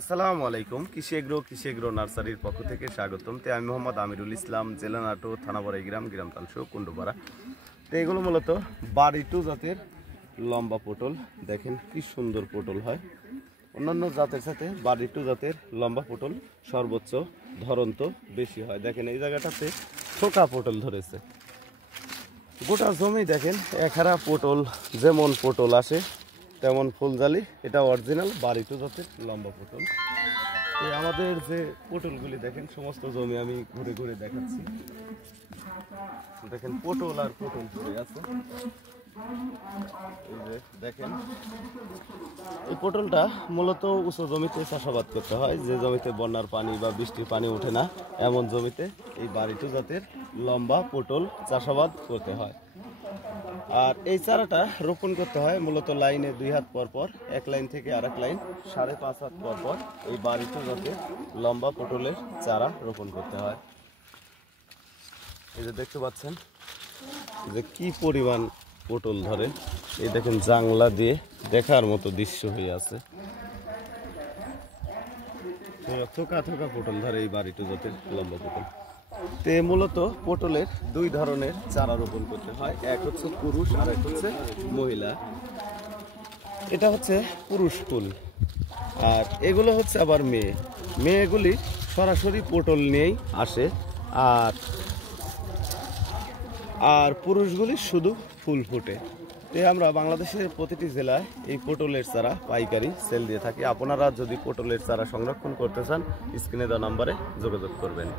আসসালামু আলাইকুম। কৃষি এগ্রো নার্সারির পক্ষ থেকে স্বাগতম। আমি মোহাম্মদ আমিরুল ইসলাম, জেলা নাটোর, থানা বড়াইগ্রাম, গ্রাম তালসো, কুন্ডুপাড়া। তো এগুলো মূলত বাড়িটু জাতের লম্বা পটল। দেখেন কি সুন্দর পটল হয়। অন্যান্য জাতের সাথে বাড়িটু জাতের লম্বা পটল সর্বোচ্চ ধরন তো বেশি হয়। দেখেন এই জায়গাটাতে থোকা পটল ধরেছে। গোটা জমি দেখেন একহারা পটল, যেমন পটল আসে তেমন ফুলজালি। এটা অরিজিনাল বাড়িটু জাতের লম্বা পটল। আমাদের যে পটলগুলি দেখেন সমস্ত জমি আমি ঘুরে ঘুরে দেখাচ্ছি। দেখেন পটল আর পটল ধরে আছে। এই যে দেখেন এই পটলটা মূলত উঁচু জমিতে চাষাবাদ করতে হয়, যে জমিতে বন্যার পানি বা বৃষ্টির পানি ওঠে না, এমন জমিতে এই বাড়িটু জাতের লম্বা পটল চাষাবাদ করতে হয়। আর এই চারাটা রোপণ করতে হয় মূলত লাইনে 2 হাত পর পর, এক লাইন থেকে আরেক লাইন 5.5 হাত পর পর এই বাড়িটু জাতের লম্বা পটলের চারা রোপণ করতে হয়। এই যে দেখতে পাচ্ছেন যে কি পরিমাণ পটল ধরে। এই দেখেন জাংলা দিয়ে দেখার মতো দৃশ্য হয়ে আছে। থোকা থোকা পটল ধরে এই বাড়িটু জাতের লম্বা পটল। তে মূলত পটলের 2 ধরনের চারা রোপণ করতে হয়, এক হচ্ছে পুরুষ আর এক হচ্ছে মহিলা। এটা হচ্ছে পুরুষ ফুল আর এগুলো হচ্ছে আবার মেয়ে। মেয়েগুলি সরাসরি পটল নিয়েই আসে আর পুরুষগুলি শুধু ফুল ফোটে। আমরা বাংলাদেশের প্রতিটি জেলায় এই পটলের চারা পাইকারি সেল দিয়ে থাকি। আপনারা যদি পটলের চারা সংরক্ষণ করতে চান স্ক্রিনে দেওয়া নম্বরে যোগাযোগ করবেন।